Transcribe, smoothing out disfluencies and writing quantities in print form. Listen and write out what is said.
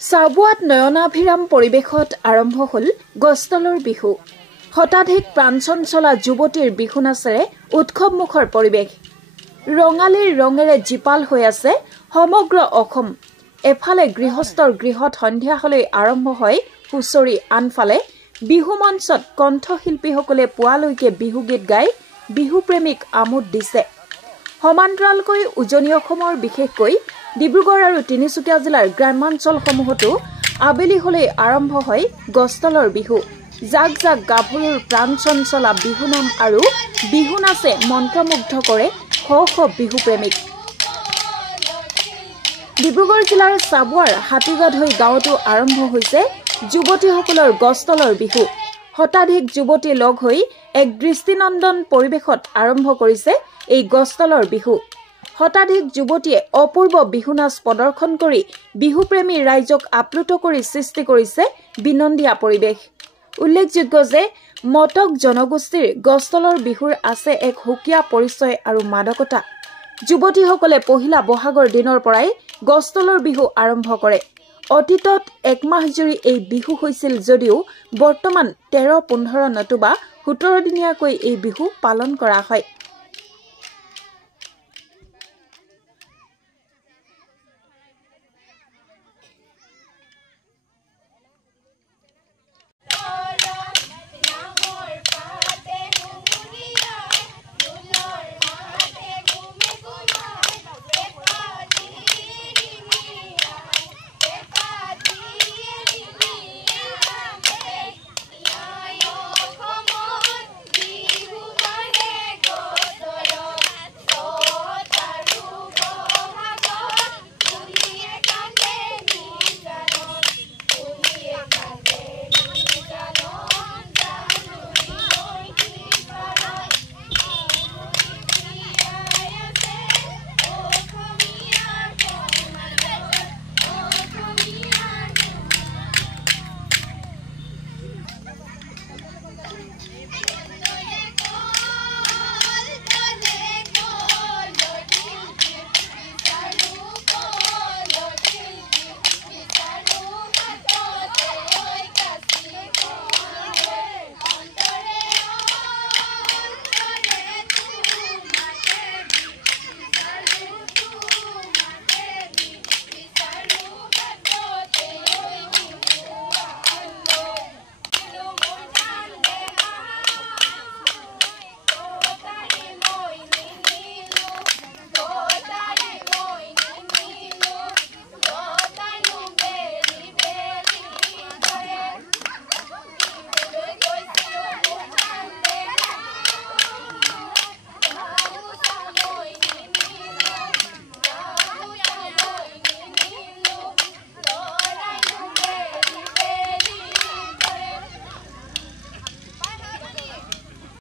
চাবুৱাত নয়নাভিৰাম পৰিৱেশত আৰম্ভ হল গছতলৰ বিহু। শতাধিক প্ৰাণচঞ্চলা যুৱতীৰ বিহু নাচেৰে উৎসৱমুখৰ পৰিৱেশ। ৰঙালীৰ ৰঙেৰে জীপাল হৈ আছে সমগ্ৰ অসম। এফালে গৃহস্থৰ গৃহত সন্ধিয়া হলে আৰম্ভ হয় হুঁচৰি, আনফালে বিহু মঞ্চত কণ্ঠশিল্পীসকলে পুৱালৈকে বিহুগীত গাই বিহুপ্ৰেমীক আমোদ দিছে। সমান্তৰালকৈ উজনি অসমৰ বিশেষকৈ ডিব্ৰুগড় আৰু তিনিচুকীয়া জিলাৰ গ্ৰামাঞ্চলসমূহতো আবেলি হলেই আৰম্ভ হয় গছতলৰ বিহু। জাক জাক গাভৰুৰ প্ৰাণচঞ্চলা বিহুনাম আৰু বিহু নাচে মন্ত্ৰমুগ্ধ কৰে শ শ বিহুপ্ৰেমীক। ডিব্ৰুগড় জিলাৰ চাবুৱাৰ হাতীগাধৈ গাঁৱতো আৰম্ভ হৈছে যুৱতীসকলৰ গছতলৰ বিহু। শতাধিক যুৱতী লগ হৈ এক দৃষ্টিনন্দন পৰিৱেশত আৰম্ভ কৰিছে এই গছতলৰ বিহু। শতাধিক যুৱতীয়ে অপূৰ্ব বিহু নাচ প্ৰদৰ্শন কৰি বিহুপ্ৰেমী ৰাইজক আপ্লুত কৰি সৃষ্টি কৰিছে বিনন্দীয়া পৰিৱেশ। উল্লেখযোগ্য যে মটক জনগোষ্ঠীৰ গছতলৰ বিহুৰ আছে এক সুকীয়া পৰিচয় আৰু মাদকতা। যুৱতীসকলে পহিলা বহাগৰ দিনৰ পৰাই গছতলৰ বিহু আৰম্ভ কৰে। অতীতত একমাহ জুৰি এই বিহু হৈছিল যদিও বৰ্তমান 13-15 নতুবা 17 দিনীয়াকৈ এই বিহু পালন কৰা হয়।